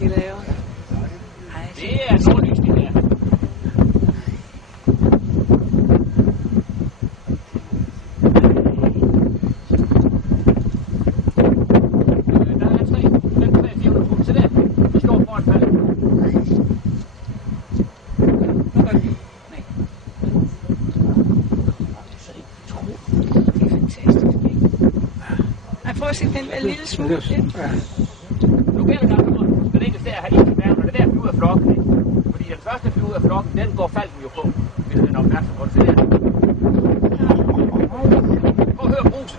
de laver. Det er nordlys, det der. Der er 400 fod. Se der. De står foran faldet. Nu går de. Nej. Det er fantastisk. Jeg prøver at se den en lille smule. Nu gælder der noget. Det enkelte er at have en tilbage, og det der flyver af flokken. Fordi den første flyver af flokken, den går falden jo på, hvis den er opmærksom på det. Se der. Prøv at høre bruset.